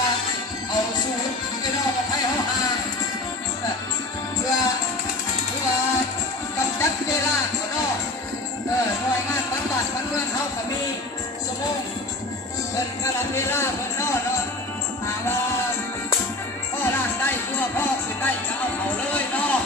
ว่าเอาสูตรไปนอกกับไทยเขาหาเพื่อกำจัดเวลาเขานอกหน่วยงานบางบ้านบางเมืองเขาก็มีสมองเพิ่นกำลังเวลาเพิ่นนอนถามว่าพ่อร่างได้ตัวพ่อสิได้ก็เอาเขาเลยเนาะ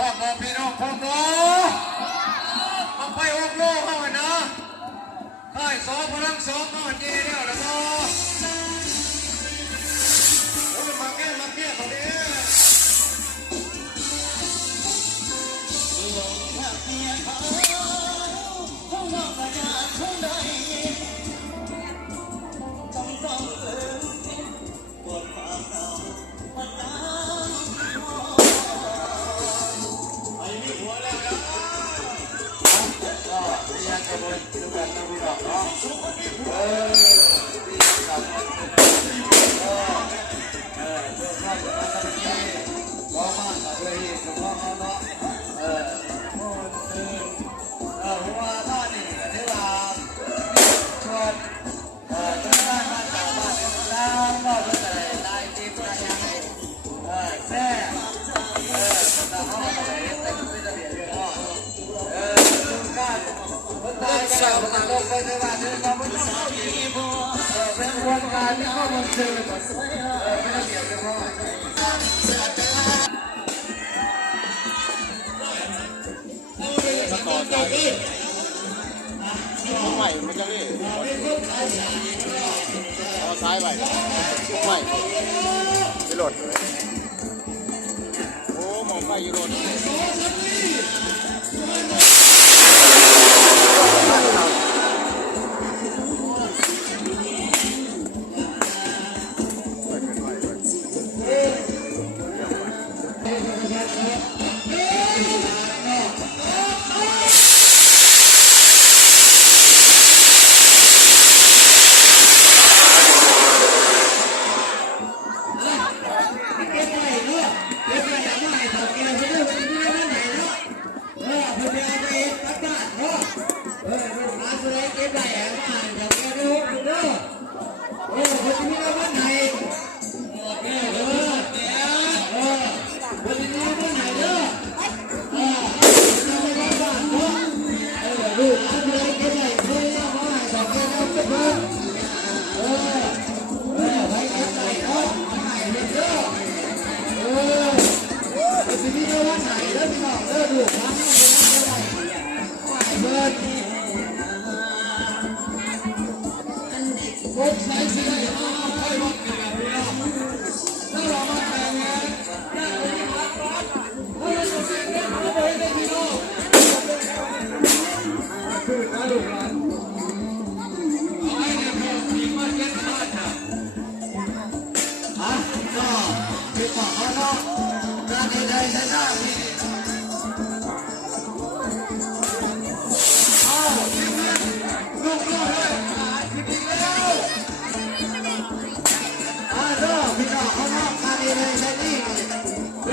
พ่อบอกพี่น้องพ่อบอกเอาไปออกโลกเข้าไปนะไอ้สองพลังสองเข้าเจแล้วแล้วก็โอ้ยมาแก้เขาดิสาวประกอบไปในบ้านนี้เราไม่ต้องเอาเป็นวงการที่เข้ามาซื้อไม่ได้เกี่ยวกับพ่อต่อจากนี้ใหม่มันจะนี่เอาซ้ายไปใหม่ไปโหลดโอ้มองไปอยู่โหลดที่บอกเขาเนาะการใดๆใช้หน้าที่